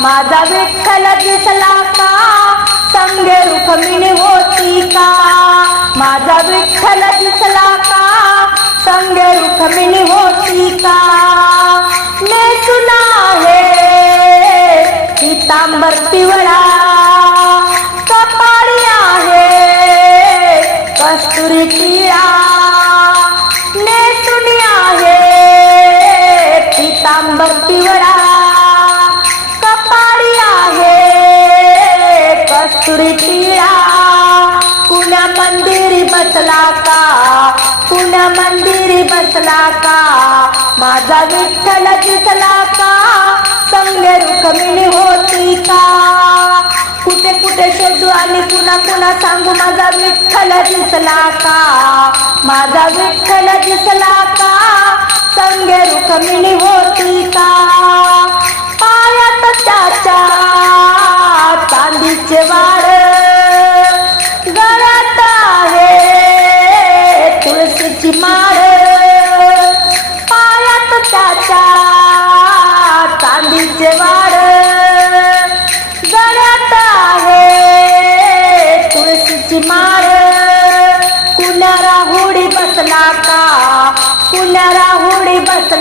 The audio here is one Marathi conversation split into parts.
माझा विठ्ठल दिसला का? संगे रुक्मिणी होती का? माझा विठ्ठल दिसला का? संगे रुक्मिणी होती का? नेसून आहे पितांबर पिवळा. कपाळी आहे कस्तुरी कस्तुरी पुण्या मंदिरी बसला का पुण्या मंदिरी बसला का माझा विठ्ठल दिसला का संगले रुक्मिणी होती का? कुठे कुठे शोधू आणि पुन्हा पुन्हा सांगू माझा विठ्ठल दिसला का माझा विठ्ठल दिसला का संगे रुक्मिणी होती का?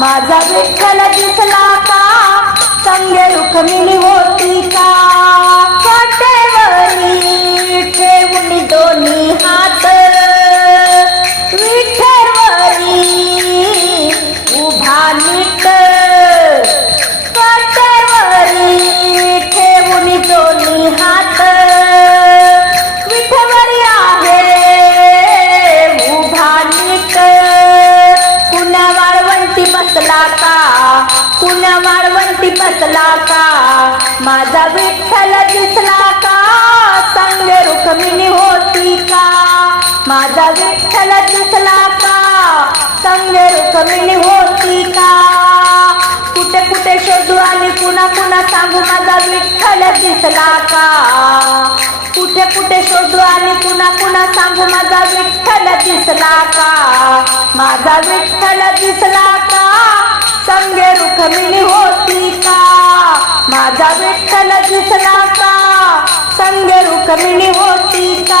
माझा विठ्ठल दिसला का? संगे रुक्मिणी होती का? विठ्ठल दिसला का? चांगले रुक्मिणी होती का? माझा विठ्ठल दिसला का? चांगले रुक्मिणी होती का? कुठे कुठे शोधू आणि पुन्हा पुन्हा सांगू माझा विठ्ठल दिसला का? कुठे कुठे शोधू आणि पुन्हा पुन्हा सांगू माझा विठ्ठल दिसला का? माझा विठ्ठल दिसला का? संगे रुक्मिणी हो माझा विठ्ठल दिसला का? संगे रुक्मिणी होती का?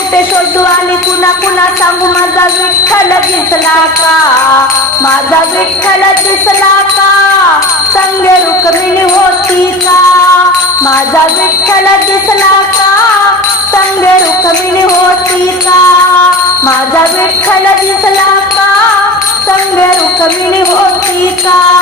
कुठे शोधू आणि कुणा कुणा सांगू माझा विठ्ठल दिसला का माझा विठ्ठल दिसला का संगे रुक्मिणी होती का माझा विठ्ठल दिसला का संगे रुक्मिणी होती का माझा विठ्ठल दिसला का संगे रुक्मिणी होती का